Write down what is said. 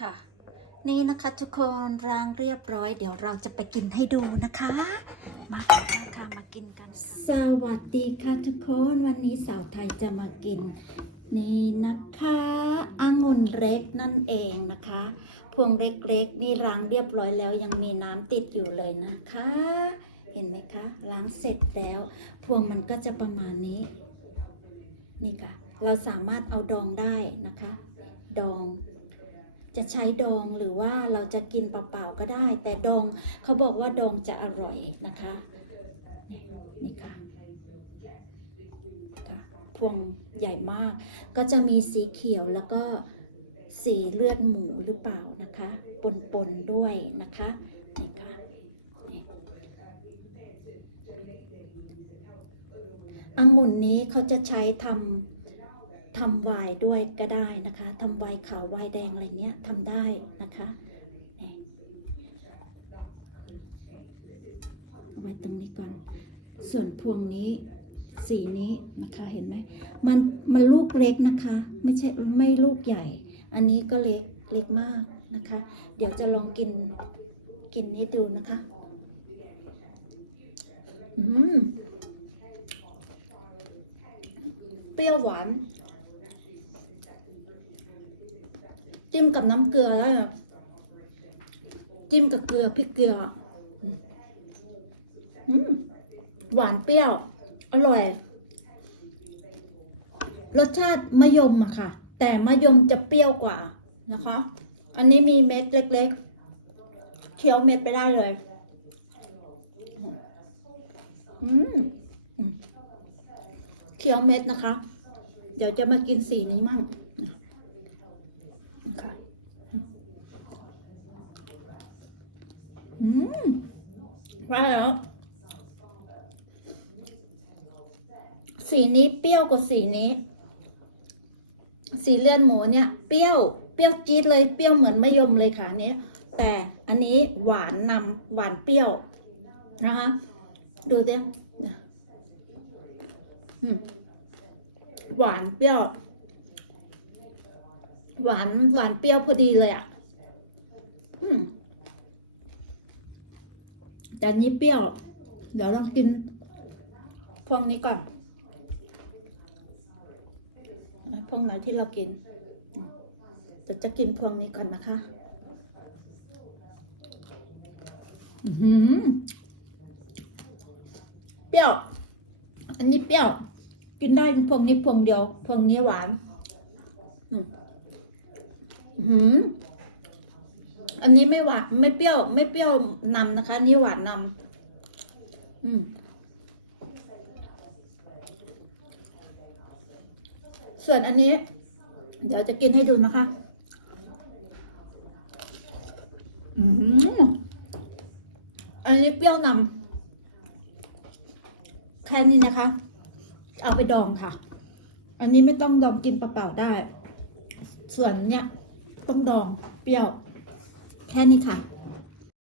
ค่ะ นี่นะคะทุกคนรางเรียบร้อย เดี๋ยวเราจะไปกินให้ดูนะคะ มาค่ะค่ะมากินกันสวัสดีค่ะทุกคนวันนี้สาวไทยจะมากิน นี่นะคะองุ่นเล็กนั่นเองนะคะ พวงเล็กๆนี่ล้างเรียบร้อยแล้วยังมีน้ำติดอยู่เลยนะคะ เห็นไหมคะล้างเสร็จแล้ว พวงมันก็จะประมาณนี้ นี่ค่ะ เราสามารถเอาดองได้นะคะ ดอง จะใช้ดองหรือว่าเราจะกินเปล่าๆก็ได้ แต่ดองเขาบอกว่าดองจะอร่อยนะคะนี่นี่ค่ะค่ะพวงใหญ่มาก ก็จะมีสีเขียวแล้วก็สีเลือดหมูหรือเปล่านะคะปนๆด้วยนะคะนี่ค่ะนี่องุ่นนี้เขาจะใช้ทำ ทำวน์ด้วยก็ได้นะคะทำวน์ขาววน์แดงอะไรเงี้ยทำได้นะคะเอาไว้ตรงนี้ก่อน ส่วนพวงนี้สีนี้นะคะเห็นไหมมันมันลูกเล็กนะคะ ไม่ใช่ไม่ลูกใหญ่ อันนี้ก็เล็กเล็กมากนะคะ เดี๋ยวจะลองกินกินนี้ดูนะคะอืมเปรี้ยวหวาน จิ้มกับน้ำเกลือแล้วจิ้มกับเกลือพริกเกลืออืหวานเปรี้ยว อร่อย รสชาติมะยมอะค่ะ แต่มะยมจะเปรี้ยวกว่านะคะ อันนี้มีเม็ดเล็กๆเคี้ยวเม็ดไปได้เลย อืมเคี้ยวเม็ดนะคะ เดี๋ยวจะมากินสีนี้มั่ง ค่ะ อืมว่าแล้ว สีนี้เปรี้ยวกว่าสีนี้ สีเลือดหมูเนี่ย เปรี้ยว เปรี้ยวจี๊ดเลย เปรี้ยวเหมือนมะยมเลยค่ะอันนี้แต่อันนี้หวานนำหวานเปรี้ยว นะคะ ดูดิหวานเปรี้ยว หวานหวานเปรี้ยวพอดีเลยอะ อืม แต่อันนี้เปรี้ยว เดี๋ยวลองกินพวงนี้ก่อนพวงไหนที่เรากินเดี๋ยวจะกินพวงนี้ก่อนนะคะ อือหือเปรี้ยว อันนี้เปรี้ยว กินได้พวงนี้พวงเดียว พวงนี้หวานหืม อันนี้ไม่หวานไม่เปรี้ยว ไม่เปรี้ยวนำนะคะ นี่หวานนำอืมส่วนอันนี้ เดี๋ยวจะกินให้ดูนะคะ อืมอันนี้เปรี้ยวนำแค่นี้นะคะ เอาไปดองค่ะ อันนี้ไม่ต้องดองกินเปล่าๆได้ ส่วนเนี้ยต้องดองเปรี้ยว แค่นี้ค่ะ